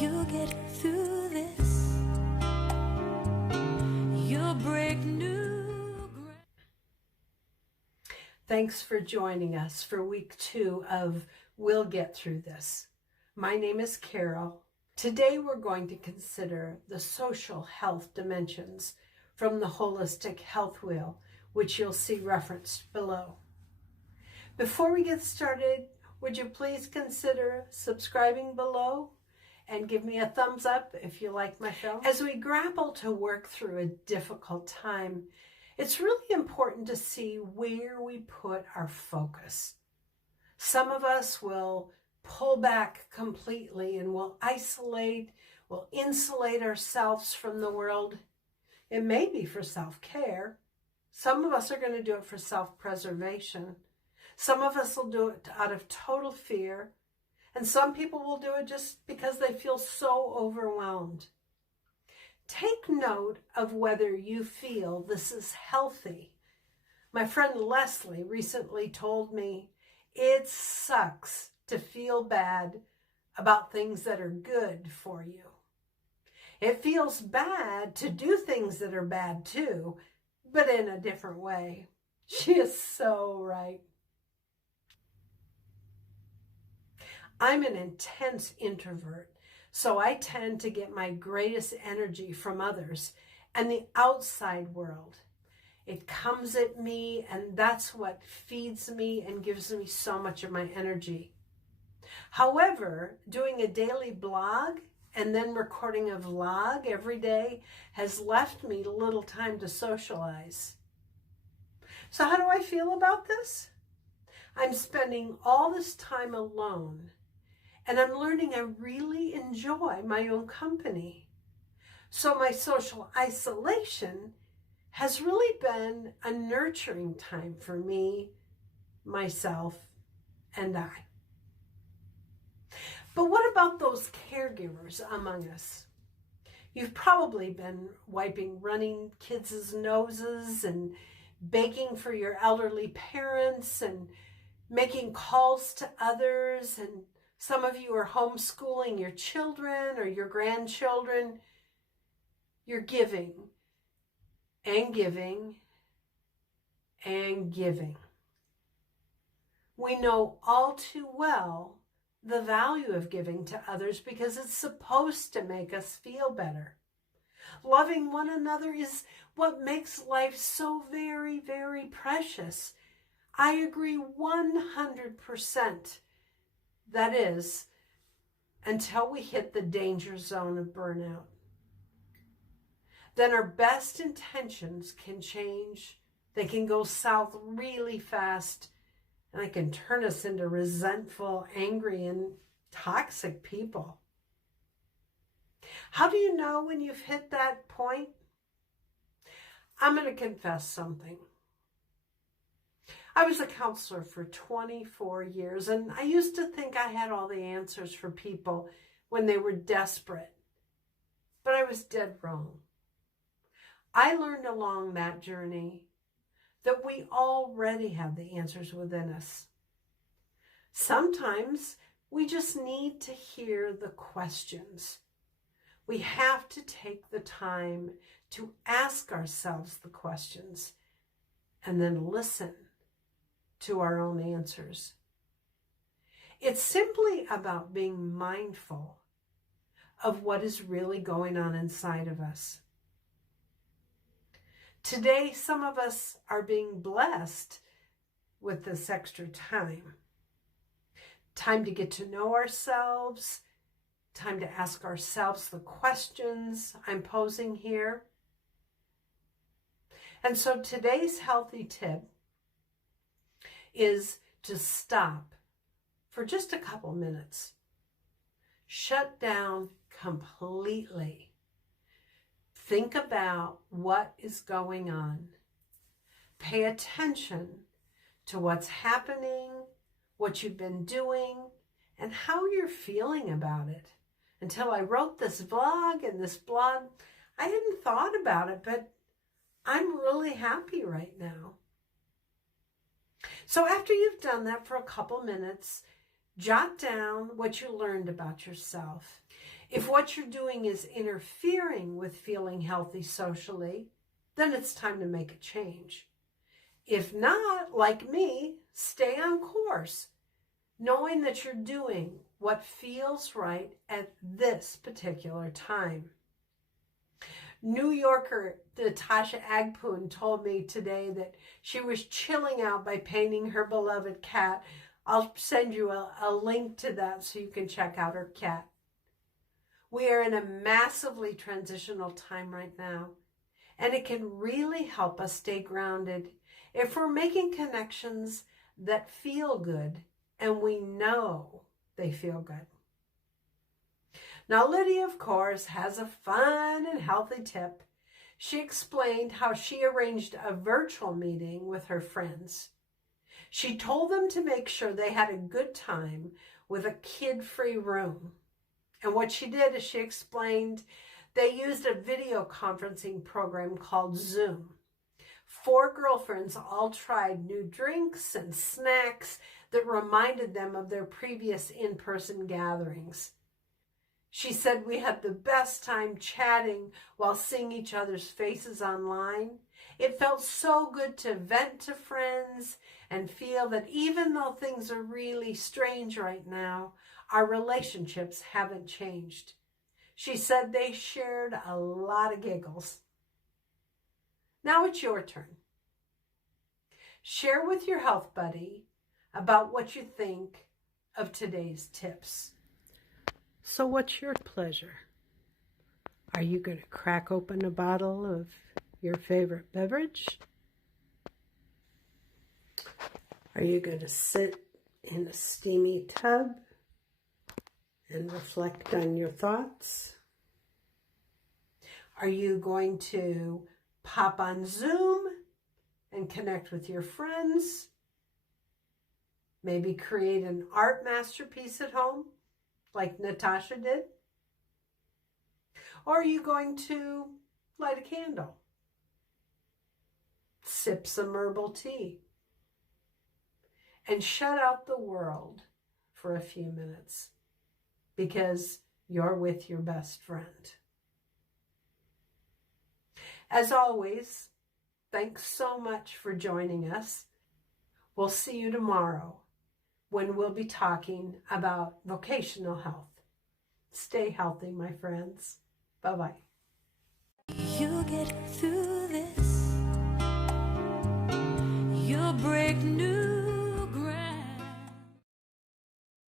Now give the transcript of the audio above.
You get through this, you'll break new ground. Thanks for joining us for week 2 of We'll Get Through This. My name is Carol. Today we're going to consider the social health dimensions from the Holistic Health Wheel, which you'll see referenced below. Before we get started, would you please consider subscribing below and give me a thumbs up if you like my film? As we grapple to work through a difficult time, it's really important to see where we put our focus. Some of us will pull back completely and will isolate, will insulate ourselves from the world. It may be for self-care. Some of us are going to do it for self-preservation. Some of us will do it out of total fear. And some people will do it just because they feel so overwhelmed. Take note of whether you feel this is healthy. My friend Leslie recently told me it sucks to feel bad about things that are good for you. It feels bad to do things that are bad too, but in a different way. She is so right. I'm an intense introvert, so I tend to get my greatest energy from others and the outside world. It comes at me, and that's what feeds me and gives me so much of my energy. However, doing a daily blog and then recording a vlog every day has left me little time to socialize. So how do I feel about this? I'm spending all this time alone, and I'm learning I really enjoy my own company. So my social isolation has really been a nurturing time for me, myself, and I. But what about those caregivers among us? You've probably been wiping running kids' noses and baking for your elderly parents and making calls to others, and some of you are homeschooling your children or your grandchildren. You're giving and giving and giving. We know all too well the value of giving to others because it's supposed to make us feel better. Loving one another is what makes life so very, very precious. I agree 100%. That is, until we hit the danger zone of burnout. Then our best intentions can change. They can go south really fast, and it can turn us into resentful, angry, and toxic people. How do you know when you've hit that point? I'm going to confess something. I was a counselor for 24 years, and I used to think I had all the answers for people when they were desperate. But I was dead wrong. I learned along that journey that we already have the answers within us. Sometimes we just need to hear the questions. We have to take the time to ask ourselves the questions and then listen to our own answers. It's simply about being mindful of what is really going on inside of us. Today, some of us are being blessed with this extra time. Time to get to know ourselves, time to ask ourselves the questions I'm posing here. And so today's healthy tip is to stop for just a couple minutes. Shut down completely. Think about what is going on. Pay attention to what's happening, what you've been doing, and how you're feeling about it. Until I wrote this vlog and this blog, I hadn't thought about it, but I'm really happy right now. So after you've done that for a couple minutes, jot down what you learned about yourself. If what you're doing is interfering with feeling healthy socially, then it's time to make a change. If not, like me, stay on course, knowing that you're doing what feels right at this particular time. New Yorker Natasha Agpool told me today that she was chilling out by painting her beloved cat. I'll send you a link to that so you can check out her cat. We are in a massively transitional time right now, and it can really help us stay grounded if we're making connections that feel good and we know they feel good. Now, Lydia, of course, has a fun and healthy tip. She explained how she arranged a virtual meeting with her friends. She told them to make sure they had a good time with a kid-free room. And what she did is she explained they used a video conferencing program called Zoom. 4 girlfriends all tried new drinks and snacks that reminded them of their previous in-person gatherings. She said we had the best time chatting while seeing each other's faces online. It felt so good to vent to friends and feel that even though things are really strange right now, our relationships haven't changed. She said they shared a lot of giggles. Now it's your turn. Share with your health buddy about what you think of today's tips. So what's your pleasure? Are you going to crack open a bottle of your favorite beverage? Are you going to sit in a steamy tub and reflect on your thoughts? Are you going to pop on Zoom and connect with your friends? Maybe create an art masterpiece at home, like Natasha did? Or are you going to light a candle? Sip some herbal tea? And shut out the world for a few minutes because you're with your best friend. As always, thanks so much for joining us. We'll see you tomorrow when we'll be talking about vocational health. Stay healthy, my friends. Bye-bye. You get through this, you'll break new